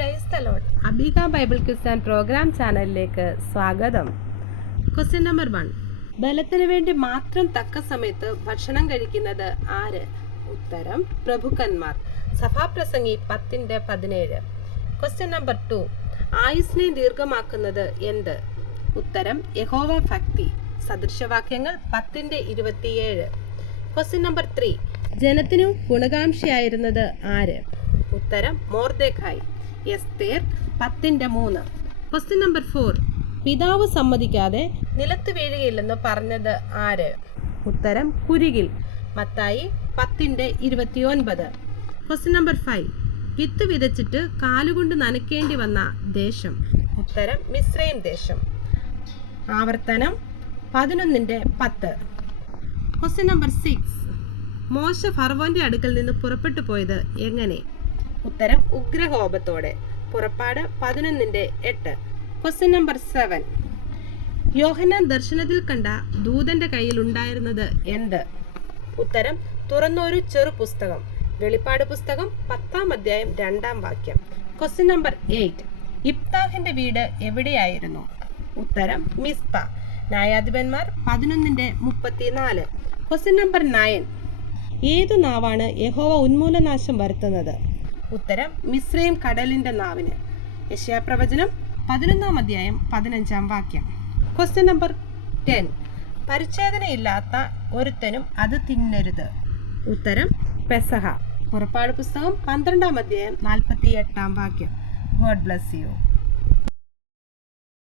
Price the lord. അബിക Bible quiz and program ചാനലിലേക്ക് സ്വാഗതം. Question number 1. ബലത്തിന് വേണ്ടി മാത്രം തക്ക സമയത്ത് ഭക്ഷണം കഴിക്കുന്നത് ആര്? ഉത്തരം പ്രഭുക്കന്മാർ. സഭാപ്രസംഗി 10:17. Question number 2. ആയുസ്സിനെ ദീർഘമാക്കുന്നത് എന്ത്? ഉത്തരം യഹോവ ഭക്തി. സദൃശവാക്യങ്ങൾ 10:27. Question number 3. ജനത്തിനു ഗുണകാംക്ഷയായിരുന്നത് ആര്? ഉത്തരം മൊർദെഖായി. എസ്തേർ 10:3. Question number 4. പിതാവ് സമ്മതിക്കാതെ നിലത്ത് വീഴുകയില്ലെന്ന് പറഞ്ഞത് ആര്? ഉത്തരം കുരികിൽ. മത്തായി 10:29. Question number 5. വിത്ത് വിതച്ചിട്ട് കാലുകൊണ്ട് നനയ്ക്കേണ്ടി വന്ന ദേശം? ഉത്തരം മിസ്രൈം ദേശം. ആവർത്തനം 11:10. Question number 6. മോശ ഫറവോന്റെ അടുക്കൽ നിന്ന് പുറപ്പെട്ടു പോയത് എങ്ങനെ? ഉത്തരം ഉഗ്രകോപത്തോടെ. പുറപ്പാട് 11:8. Question number 7. യോഹന്നാൻ ദർശനത്തിൽ കണ്ട ദൂതന്റെ കയ്യിൽ ഉണ്ടായിരുന്നത് എന്ത്? ഉത്തരം തുറന്നൊരു ചെറു പുസ്തകം. വെളിപ്പാട് പുസ്തകം 10-ാം അധ്യായം 2-ാം വാക്യം. Question number 8. ഇബ്താഹിന്റെ വീട് എവിടെയായിരുന്നു? ഉത്തരം മിസ്പ. ന്യായാധിപന്മാർ 11:34. Question number 9. ഏതു നാവാണ് യഹോവ ഉന്മൂലനാശം വരുത്തുന്നത്? ഉത്തരം മിസ്രൈം കടലിന്റെ നാവിന്. യെശയ്യാപ്രവചനം 11-ാം അധ്യായം 15-ാം വാക്യം. Question number 10. പരിച്ഛേദനയില്ലാത്ത ഒരുത്തനും അത് തിന്നരുത്. ഉത്തരം പെസഹ. പുറപ്പാട് പുസ്തകം 12-ാം അധ്യായം 48-ാം വാക്യം. God bless you.